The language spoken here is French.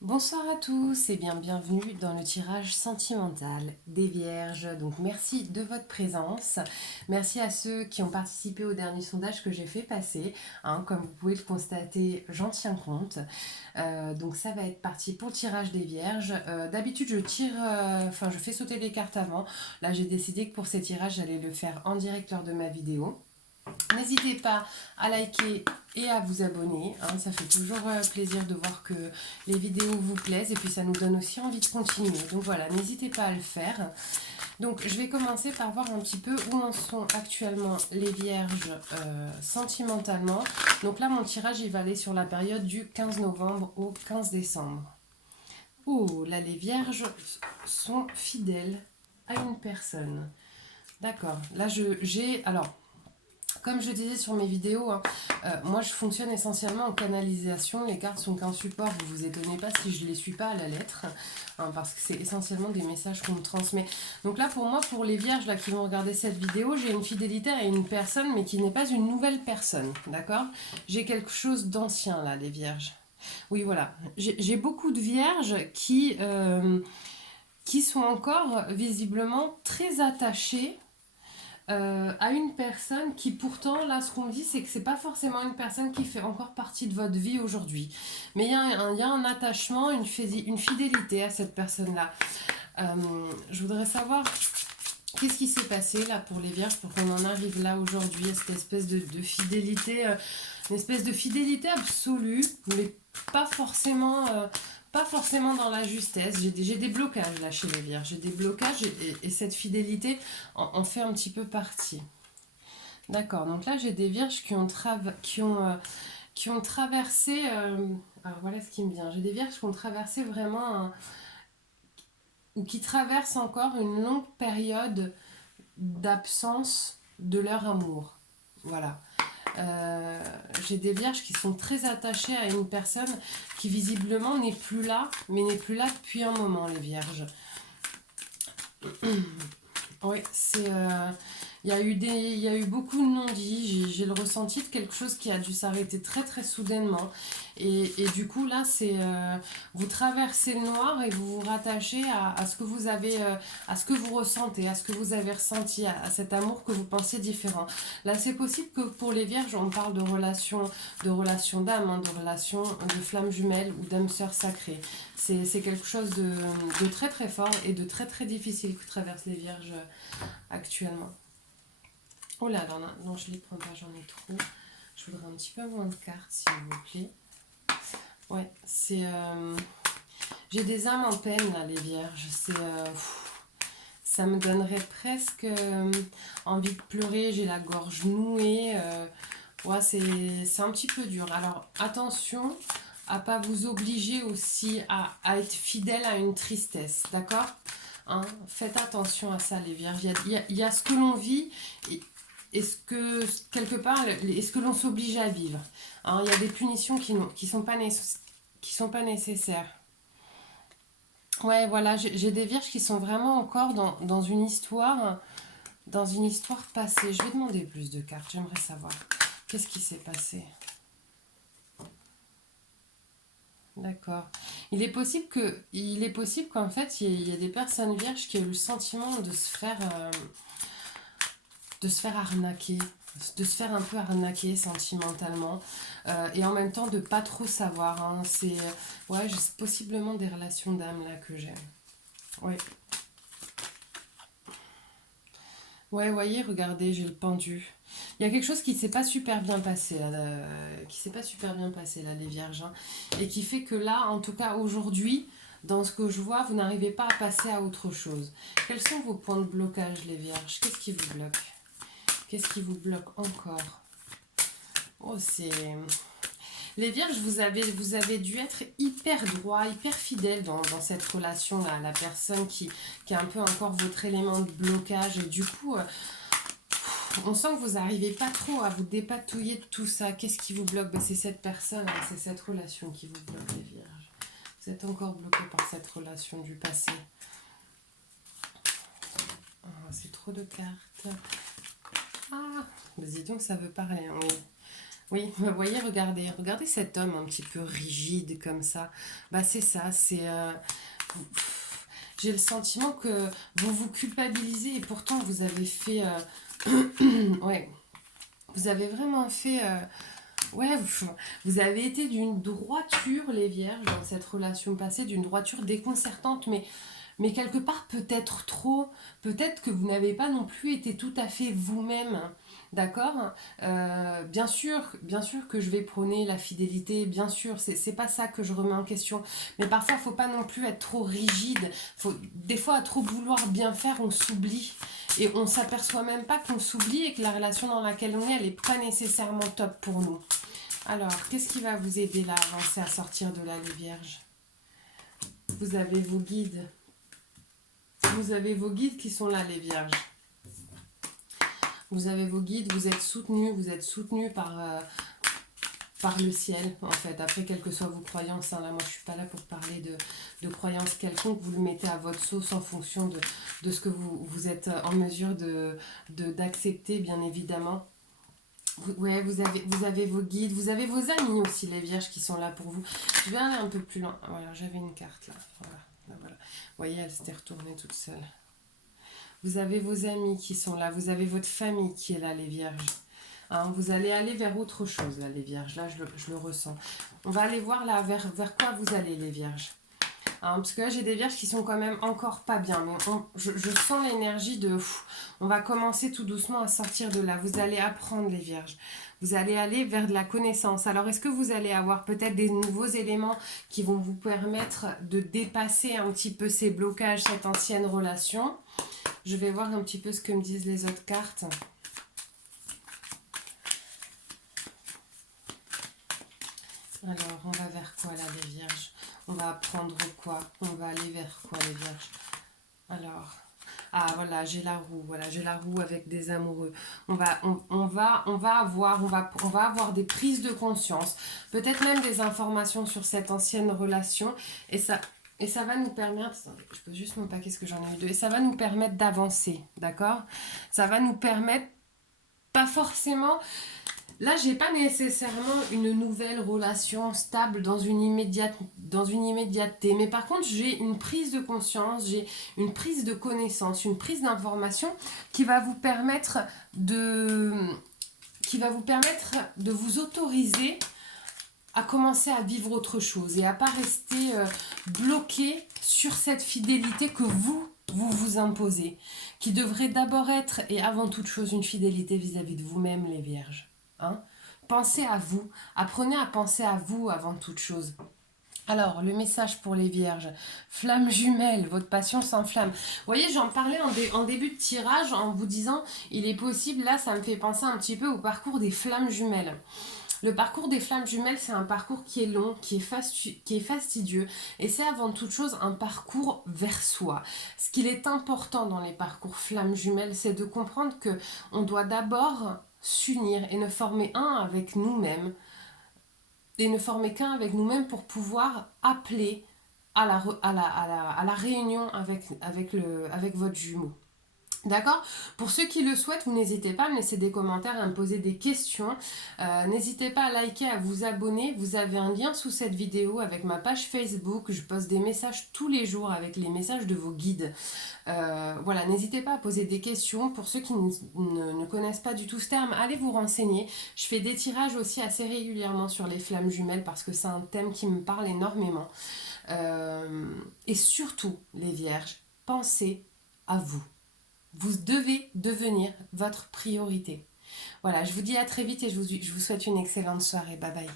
Bonsoir à tous et bienvenue dans le tirage sentimental des Vierges. Donc merci de votre présence. Merci à ceux qui ont participé au dernier sondage que j'ai fait passer. Comme vous pouvez le constater, j'en tiens compte. Donc ça va être parti pour le tirage des Vierges. D'habitude je fais sauter les cartes avant. Là j'ai décidé que pour ces tirages j'allais le faire en direct lors de ma vidéo. N'hésitez pas à liker et à vous abonner, ça fait toujours plaisir de voir que les vidéos vous plaisent et puis ça nous donne aussi envie de continuer. Donc voilà, n'hésitez pas à le faire. Donc je vais commencer par voir un petit peu où en sont actuellement les vierges sentimentalement. Donc là mon tirage il va aller sur la période du 15 novembre au 15 décembre. Oh, là les vierges sont fidèles à une personne. D'accord, là j'ai... Alors, comme je disais sur mes vidéos, moi je fonctionne essentiellement en canalisation. Les cartes sont qu'un support, vous vous étonnez pas si je ne les suis pas à la lettre, parce que c'est essentiellement des messages qu'on me transmet. Donc là pour moi, pour les vierges là, qui vont regarder cette vidéo, j'ai une fidélité à une personne, mais qui n'est pas une nouvelle personne, d'accord? J'ai quelque chose d'ancien là, les vierges. Oui voilà, j'ai beaucoup de vierges qui sont encore visiblement très attachées à une personne qui pourtant, là ce qu'on me dit, c'est que c'est pas forcément une personne qui fait encore partie de votre vie aujourd'hui. Mais il y a un attachement, une fidélité à cette personne-là. Euh, je voudrais savoir qu'est-ce qui s'est passé là pour les vierges pour qu'on en arrive là aujourd'hui à cette espèce de fidélité, une espèce de fidélité absolue, mais pas forcément... pas forcément dans la justesse. J'ai des blocages là chez les vierges. J'ai des blocages et cette fidélité en fait un petit peu partie. D'accord, donc là j'ai des vierges qui ont traversé. Alors voilà ce qui me vient. J'ai des vierges qui ont traversé vraiment ou qui traversent encore une longue période d'absence de leur amour. Voilà. Euh, j'ai des vierges qui sont très attachées à une personne qui visiblement n'est plus là, mais n'est plus là depuis un moment, les vierges. Oui, il y a eu beaucoup de non-dits. J'ai le ressenti de quelque chose qui a dû s'arrêter très très soudainement. Et du coup, là, vous traversez le noir et vous vous rattachez à ce que vous avez, à ce que vous ressentez, à ce que vous avez ressenti, à cet amour que vous pensiez différent. Là, c'est possible que pour les vierges, on parle de relation d'âme, de relation de flamme jumelle ou d'âme sœur sacrée. C'est quelque chose de très très fort et de très très difficile que traversent les vierges actuellement. Oh là, alors non, je les prends pas, j'en ai trop. Je voudrais un petit peu moins de cartes, s'il vous plaît. Ouais, j'ai des âmes en peine, là, les vierges. Ça me donnerait presque envie de pleurer. J'ai la gorge nouée. Ouais, c'est un petit peu dur. Alors, attention à pas vous obliger aussi à être fidèle à une tristesse, d'accord? Faites attention à ça, les vierges. Il y a ce que l'on vit et ce que, quelque part, et ce que l'on s'oblige à vivre. Il y a des punitions qui sont pas qui sont pas nécessaires. Ouais, voilà, j'ai des vierges qui sont vraiment encore dans une histoire passée. Je vais demander plus de cartes, j'aimerais savoir. Qu'est-ce qui s'est passé? D'accord. Il est possible qu'en fait, il y a des personnes vierges qui ont eu le sentiment de se faire arnaquer, de se faire un peu arnaquer sentimentalement, et en même temps de pas trop savoir. Ouais, c'est possiblement des relations d'âme là que j'ai. Ouais. Ouais, voyez, regardez, j'ai le pendu. Il y a quelque chose qui s'est pas super bien passé là, qui s'est pas super bien passé là, les vierges, et qui fait que là, en tout cas aujourd'hui, dans ce que je vois, vous n'arrivez pas à passer à autre chose. Quels sont vos points de blocage, les vierges? Qu'est-ce qui vous bloque? Qu'est-ce qui vous bloque encore? Oh, c'est... Les vierges, vous avez dû être hyper droit, hyper fidèle dans cette relation-là. La personne qui a un peu encore votre élément de blocage. Et du coup, on sent que vous n'arrivez pas trop à vous dépatouiller de tout ça. Qu'est-ce qui vous bloque? C'est cette personne, c'est cette relation qui vous bloque, les vierges. Vous êtes encore bloqué par cette relation du passé. C'est trop de cartes. Ah, dis donc, ça veut parler. Oui. Oui, vous voyez, regardez cet homme un petit peu rigide comme ça. Bah c'est ça, j'ai le sentiment que vous vous culpabilisez et pourtant vous avez fait... ouais, vous avez vraiment fait... ouais, vous avez été d'une droiture, les vierges, dans cette relation passée, d'une droiture déconcertante, mais quelque part peut-être trop, peut-être que vous n'avez pas non plus été tout à fait vous-même, d'accord. Bien sûr que je vais prôner la fidélité, bien sûr, c'est pas ça que je remets en question, mais parfois il faut pas non plus être trop rigide, des fois à trop vouloir bien faire, on s'oublie, et on s'aperçoit même pas qu'on s'oublie et que la relation dans laquelle on est, elle est pas nécessairement top pour nous. Alors, qu'est-ce qui va vous aider là à avancer, à sortir de là, les vierges? Vous avez vos guides. Vous avez vos guides qui sont là, les vierges. Vous avez vos guides, vous êtes soutenus par le ciel, en fait. Après, quelles que soient vos croyances, hein, là, moi, je suis pas là pour parler de croyances quelconques. Vous le mettez à votre sauce en fonction de ce que vous êtes en mesure d'accepter, bien évidemment. Ouais, vous avez vos guides, vous avez vos amis aussi, les vierges, qui sont là pour vous. Je vais aller un peu plus loin. Voilà, j'avais une carte là. Voilà, là, voilà. Vous voyez, elle s'était retournée toute seule. Vous avez vos amis qui sont là, vous avez votre famille qui est là, les vierges. Hein, vous allez aller vers autre chose, là, les vierges. Là, je le ressens. On va aller voir là vers quoi vous allez, les vierges. Hein, parce que là, j'ai des vierges qui sont quand même encore pas bien. Mais je sens l'énergie de... on va commencer tout doucement à sortir de là. Vous allez apprendre, les vierges. Vous allez aller vers de la connaissance. Alors, est-ce que vous allez avoir peut-être des nouveaux éléments qui vont vous permettre de dépasser un petit peu ces blocages, cette ancienne relation? Je vais voir un petit peu ce que me disent les autres cartes. Alors, on va vers quoi là, les vierges? On va apprendre quoi? On va aller vers quoi, les vierges? Alors, ah voilà, j'ai la roue. Voilà, j'ai la roue avec des amoureux. On va avoir des prises de conscience, peut-être même des informations sur cette ancienne relation, et ça va nous permettre, je peux juste mon paquet, ce que j'en ai eu deux, et ça va nous permettre d'avancer, d'accord? Ça va nous permettre, pas forcément. Là, j'ai pas nécessairement une nouvelle relation stable dans une immédiateté, mais par contre, j'ai une prise de conscience, j'ai une prise de connaissance, une prise d'information qui va vous permettre de vous autoriser à commencer à vivre autre chose et à pas rester bloqué sur cette fidélité que vous imposez, qui devrait d'abord être et avant toute chose une fidélité vis-à-vis de vous-même, les vierges. Hein? Pensez à vous, apprenez à penser à vous avant toute chose. Alors, le message pour les vierges, flamme jumelle, votre passion s'enflamme. Vous voyez, j'en parlais en début de tirage en vous disant, il est possible, là, ça me fait penser un petit peu au parcours des flammes jumelles. Le parcours des flammes jumelles, c'est un parcours qui est long, qui est fastidieux, et c'est avant toute chose un parcours vers soi. Ce qu'il est important dans les parcours flammes jumelles, c'est de comprendre que on doit d'abord s'unir et ne former un avec nous-mêmes, et ne former qu'un avec nous-mêmes pour pouvoir appeler à la réunion avec votre jumeau. D'accord. Pour ceux qui le souhaitent, vous n'hésitez pas à me laisser des commentaires, à me poser des questions. N'hésitez pas à liker, à vous abonner. Vous avez un lien sous cette vidéo avec ma page Facebook. Je poste des messages tous les jours avec les messages de vos guides. Voilà, n'hésitez pas à poser des questions. Pour ceux qui ne connaissent pas du tout ce terme, allez vous renseigner. Je fais des tirages aussi assez régulièrement sur les flammes jumelles parce que c'est un thème qui me parle énormément. Et surtout, les vierges, pensez à vous. Vous devez devenir votre priorité. Voilà, je vous dis à très vite et je vous souhaite une excellente soirée. Bye bye.